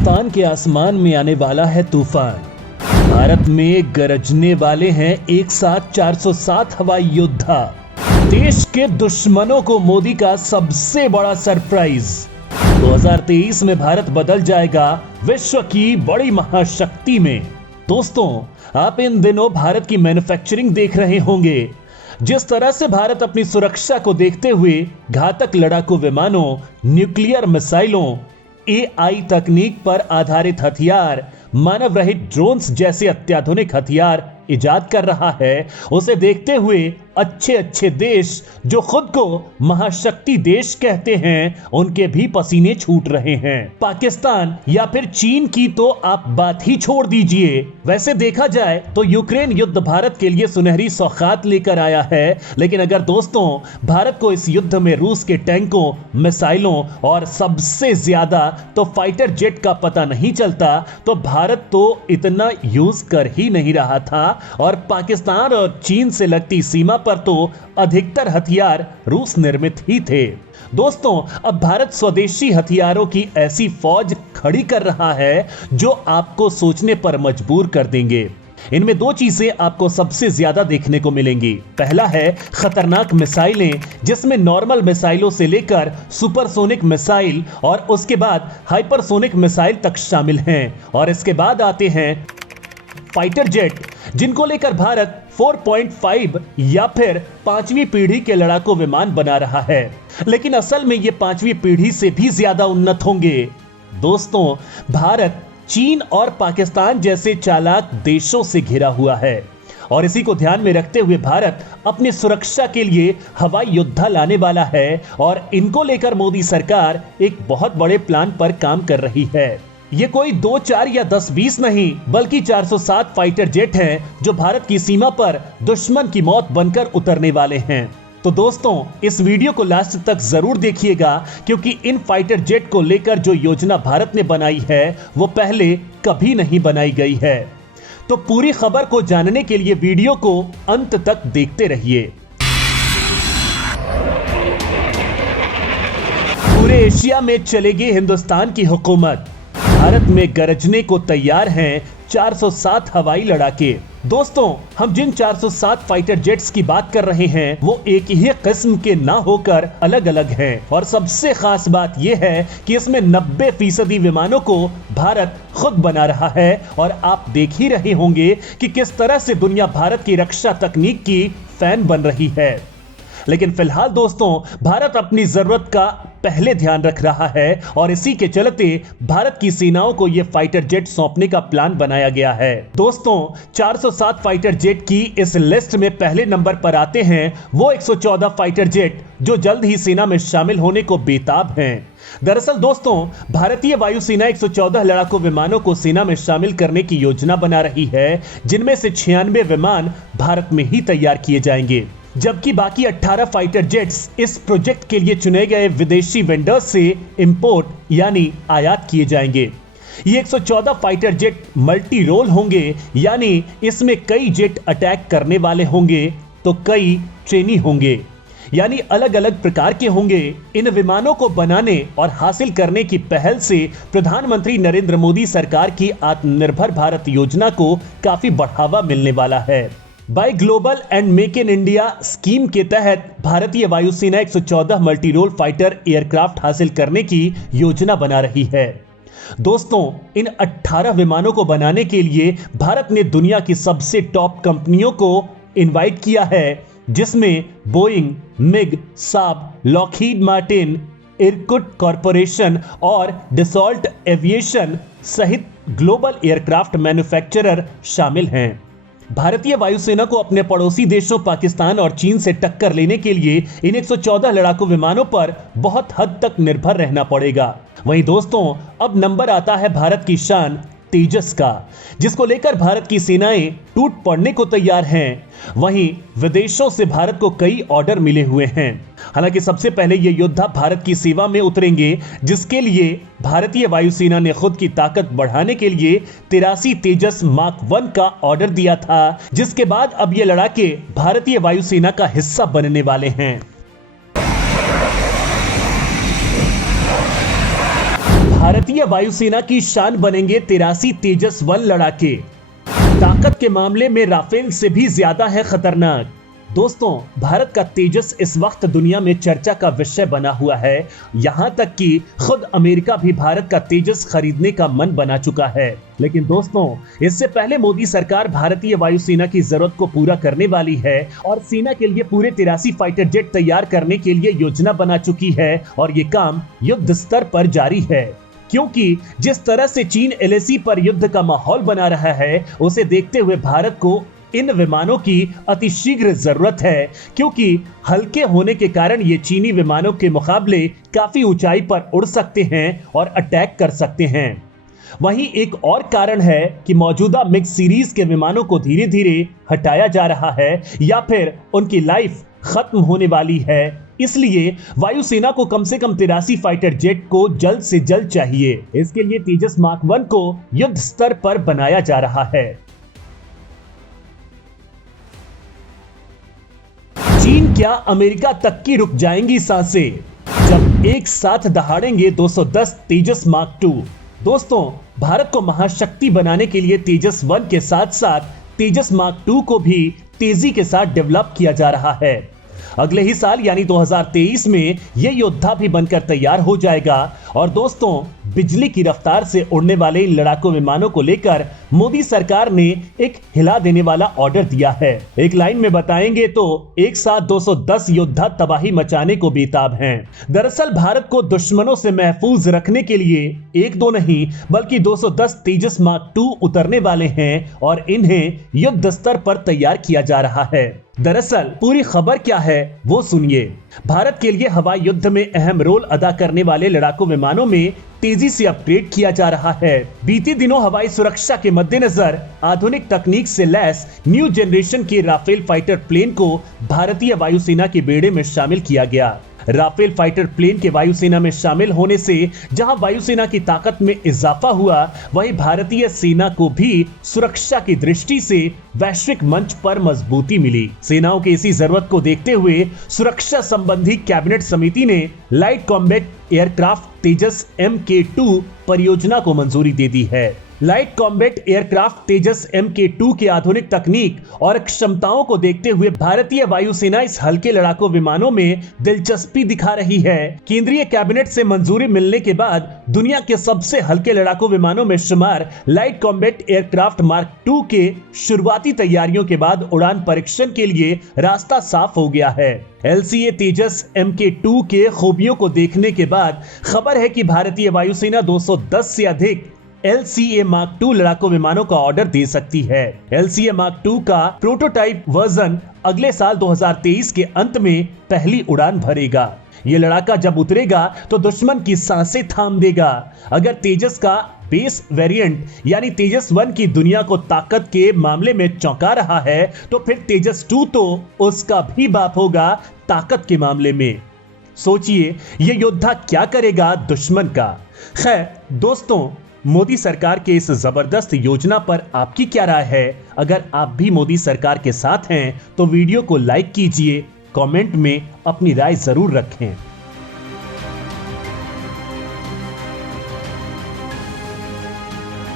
हिंदुस्तान के आसमान में आने वाला है तूफान। भारत में गरजने वाले हैं एक साथ 407 हवाई योद्धा। देश के दुश्मनों को मोदी का सबसे बड़ा सरप्राइज। 2023 में भारत बदल जाएगा विश्व की बड़ी महाशक्ति में। दोस्तों, आप इन दिनों भारत की मैन्युफैक्चरिंग देख रहे होंगे। जिस तरह से भारत अपनी सुरक्षा को देखते हुए घातक लड़ाकू विमानों, न्यूक्लियर मिसाइलों, एआई तकनीक पर आधारित हथियार, मानव रहित ड्रोन्स जैसे अत्याधुनिक हथियार इजाद कर रहा है, उसे देखते हुए अच्छे अच्छे देश जो खुद को महाशक्ति देश कहते हैं, उनके भी पसीने छूट रहे हैं। पाकिस्तान या फिर चीन की तो आप बात ही छोड़ दीजिए। वैसे देखा जाए तो यूक्रेन युद्ध भारत के लिए सुनहरी सौगात लेकर आया है, लेकिन अगर दोस्तों भारत को इस युद्ध में रूस के टैंकों, मिसाइलों और सबसे ज्यादा तो फाइटर जेट का पता नहीं चलता, तो भारत तो इतना यूज कर ही नहीं रहा था और पाकिस्तान और चीन से लगती सीमा पर तो अधिकतर हथियार रूस निर्मित ही थे। दोस्तों, अब भारत स्वदेशी हथियारों की ऐसी फौज खड़ी कर रहा है जो आपको सोचने पर मजबूर कर देंगे। इनमें दो चीजें आपको सबसे ज्यादा देखने को मिलेंगी। पहला है खतरनाक मिसाइलें, जिसमें नॉर्मल मिसाइलों से लेकर सुपरसोनिक मिसाइल और उसके बाद हाइपरसोनिक मिसाइल तक शामिल हैं। और इसके बाद आते हैं फाइटर जेट, जिनको लेकर भारत 4.5 या फिर 5वीं पीढ़ी के लड़ाकू विमान बना रहा है, लेकिन असल में ये 5वीं पीढ़ी से भी ज्यादा उन्नत होंगे। दोस्तों, भारत चीन और पाकिस्तान जैसे चालाक देशों से घिरा हुआ है और इसी को ध्यान में रखते हुए भारत अपनी सुरक्षा के लिए हवाई योद्धा लाने वाला है और इनको लेकर मोदी सरकार एक बहुत बड़े प्लान पर काम कर रही है। ये कोई 2, 4 या 10, 20 नहीं, बल्कि 407 फाइटर जेट हैं जो भारत की सीमा पर दुश्मन की मौत बनकर उतरने वाले हैं। तो दोस्तों, इस वीडियो को लास्ट तक जरूर देखिएगा, क्योंकि इन फाइटर जेट को लेकर जो योजना भारत ने बनाई है वो पहले कभी नहीं बनाई गई है। तो पूरी खबर को जानने के लिए वीडियो को अंत तक देखते रहिए। पूरे एशिया में चलेगी हिंदुस्तान की हुकूमत। भारत में गरजने को तैयार हैं 407 हवाई लड़ाके। दोस्तों, हम जिन 407 फाइटर जेट्स की बात कर रहे हैं वो एक ही किस्म के ना होकर अलग अलग हैं और सबसे खास बात यह है कि इसमें 90% विमानों को भारत खुद बना रहा है और आप देख ही रहे होंगे कि किस तरह से दुनिया भारत की रक्षा तकनीक की फैन बन रही है। लेकिन फिलहाल दोस्तों, भारत अपनी जरूरत का पहले ध्यान रख रहा है और इसी के चलते भारत की सेनाओं को यह फाइटर जेट सौंपने का प्लान बनाया गया है। दोस्तों, 407 फाइटर जेट की इस लिस्ट में पहले नंबर पर आते हैं वो 114 फाइटर जेट जो जल्द ही सेना में शामिल होने को बेताब हैं। दरअसल दोस्तों, भारतीय वायुसेना 114 लड़ाकू विमानों को सेना में शामिल करने की योजना बना रही है, जिनमें से 96 विमान भारत में ही तैयार किए जाएंगे, जबकि बाकी 18 फाइटर जेट्स इस प्रोजेक्ट के लिए चुने गए विदेशी वेंडर्स से इंपोर्ट यानी आयात किए जाएंगे। ये 114 फाइटर जेट मल्टी रोल होंगे, यानी इसमें कई जेट अटैक करने वाले होंगे तो कई ट्रेनी होंगे, यानी अलग अलग प्रकार के होंगे। इन विमानों को बनाने और हासिल करने की पहल से प्रधानमंत्री नरेंद्र मोदी सरकार की आत्मनिर्भर भारत योजना को काफी बढ़ावा मिलने वाला है। Buy global and make in India scheme के तहत भारतीय वायुसेना 114 मल्टी रोल फाइटर एयरक्राफ्ट हासिल करने की योजना बना रही है। दोस्तों, इन 18 विमानों को बनाने के लिए भारत ने दुनिया की सबसे टॉप कंपनियों को इनवाइट किया है, जिसमें बोइंग, मिग, साब, लॉकहीड मार्टिन, इरकुट कॉरपोरेशन और डसॉल्ट एविएशन सहित ग्लोबल एयरक्राफ्ट मैन्युफैक्चरर शामिल हैं। भारतीय वायुसेना को अपने पड़ोसी देशों पाकिस्तान और चीन से टक्कर लेने के लिए इन 114 लड़ाकू विमानों पर बहुत हद तक निर्भर रहना पड़ेगा। वहीं दोस्तों, अब नंबर आता है भारत की शान तेजस का, जिसको लेकर भारत की सेनाएं टूट पड़ने को तैयार हैं। वहीं विदेशों से भारत को कई ऑर्डर मिले हुए हैं। हालांकि सबसे पहले ये योद्धा भारत की सेवा में उतरेंगे, जिसके लिए भारतीय वायुसेना ने खुद की ताकत बढ़ाने के लिए 83 तेजस मार्क 1 का ऑर्डर दिया था, जिसके बाद अब ये लड़ाके भारतीय वायुसेना का हिस्सा बनने वाले हैं। भारतीय वायुसेना की शान बनेंगे 83 तेजस 1 लड़ाके। ताकत के मामले में राफेल से भी ज्यादा है खतरनाक। दोस्तों, भारत का तेजस इस वक्त दुनिया में चर्चा का विषय बना हुआ है। यहां तक कि खुद अमेरिका भी भारत का तेजस खरीदने का मन बना चुका है। लेकिन दोस्तों, इससे पहले मोदी सरकार भारतीय वायुसेना की जरूरत को पूरा करने वाली है और सेना के लिए पूरे 83 फाइटर जेट तैयार करने के लिए योजना बना चुकी है और ये काम युद्ध स्तर पर जारी है। क्योंकि जिस तरह से चीन एलएसी पर युद्ध का माहौल बना रहा है, उसे देखते हुए भारत को इन विमानों की अतिशीघ्र जरूरत है, क्योंकि हल्के होने के कारण ये चीनी विमानों के मुकाबले काफी ऊंचाई पर उड़ सकते हैं और अटैक कर सकते हैं। वहीं एक और कारण है कि मौजूदा मिक्स सीरीज के विमानों को धीरे धीरे हटाया जा रहा है या फिर उनकी लाइफ खत्म होने वाली है। इसलिए वायुसेना को कम से कम 83 फाइटर जेट को जल्द से जल्द चाहिए। इसके लिए तेजस मार्क 1 को युद्ध स्तर पर बनाया जा रहा है। चीन क्या अमेरिका तक की रुक जाएंगी सांसें जब एक साथ दहाड़ेंगे 210 तेजस मार्क 2। दोस्तों, भारत को महाशक्ति बनाने के लिए तेजस 1 के साथ साथ तेजस मार्क 2 को भी तेजी के साथ डेवलप किया जा रहा है। अगले ही साल यानी 2023 में यह योद्धा भी बनकर तैयार हो जाएगा। और दोस्तों, बिजली की रफ्तार से उड़ने वाले इन लड़ाकू विमानों को लेकर मोदी सरकार ने एक हिला देने वाला ऑर्डर दिया है। एक लाइन में बताएंगे तो एक साथ 210 योद्धा तबाही मचाने को बेताब हैं। दरअसल भारत को दुश्मनों से महफूज रखने के लिए एक दो नहीं बल्कि 210 तेजस मार्क 2 उतरने वाले हैं और इन्हें युद्ध स्तर पर तैयार किया जा रहा है। दरअसल पूरी खबर क्या है वो सुनिए। भारत के लिए हवाई युद्ध में अहम रोल अदा करने वाले लड़ाकू विमानों में तेजी से अपग्रेड किया जा रहा है। बीते दिनों हवाई सुरक्षा के मद्देनजर आधुनिक तकनीक से लैस न्यू जनरेशन के राफेल फाइटर प्लेन को भारतीय वायुसेना के बेड़े में शामिल किया गया। राफेल फाइटर प्लेन के वायुसेना में शामिल होने से जहां वायुसेना की ताकत में इजाफा हुआ, वहीं भारतीय सेना को भी सुरक्षा की दृष्टि से वैश्विक मंच पर मजबूती मिली। सेनाओं की इसी जरूरत को देखते हुए सुरक्षा संबंधी कैबिनेट समिति ने लाइट कॉम्बैट एयरक्राफ्ट तेजस MK2 परियोजना को मंजूरी दे दी है। लाइट कॉम्बैट एयरक्राफ्ट तेजस MK2 की आधुनिक तकनीक और क्षमताओं को देखते हुए भारतीय वायुसेना इस हल्के लड़ाकू विमानों में दिलचस्पी दिखा रही है। केंद्रीय कैबिनेट से मंजूरी मिलने के बाद दुनिया के सबसे हल्के लड़ाकू विमानों में शुमार लाइट कॉम्बैट एयरक्राफ्ट मार्क 2 के शुरुआती तैयारियों के बाद उड़ान परीक्षण के लिए रास्ता साफ हो गया है। LCA तेजस MK2 के खूबियों को देखने के बाद खबर है कि भारतीय वायुसेना 210 से अधिक LCA मार्क 2 लड़ाकू विमानों का ऑर्डर दे सकती है। LCA मार्क 2 का प्रोटोटाइप वर्जन अगले साल 2023 के अंत में पहली उड़ान भरेगा। ये लड़ाका जब उतरेगा तो दुश्मन की सांसें थाम देगा। अगर तेजस का बेस वेरिएंट यानी तेजस 1 की दुनिया को ताकत के मामले में चौंका रहा है, तो फिर तेजस 2 तो उसका भी बाप होगा ताकत के मामले में। सोचिए, ये योद्धा क्या करेगा दुश्मन का। खैर दोस्तों, मोदी सरकार के इस जबरदस्त योजना पर आपकी क्या राय है? अगर आप भी मोदी सरकार के साथ हैं तो वीडियो को लाइक कीजिए, कमेंट में अपनी राय जरूर रखें।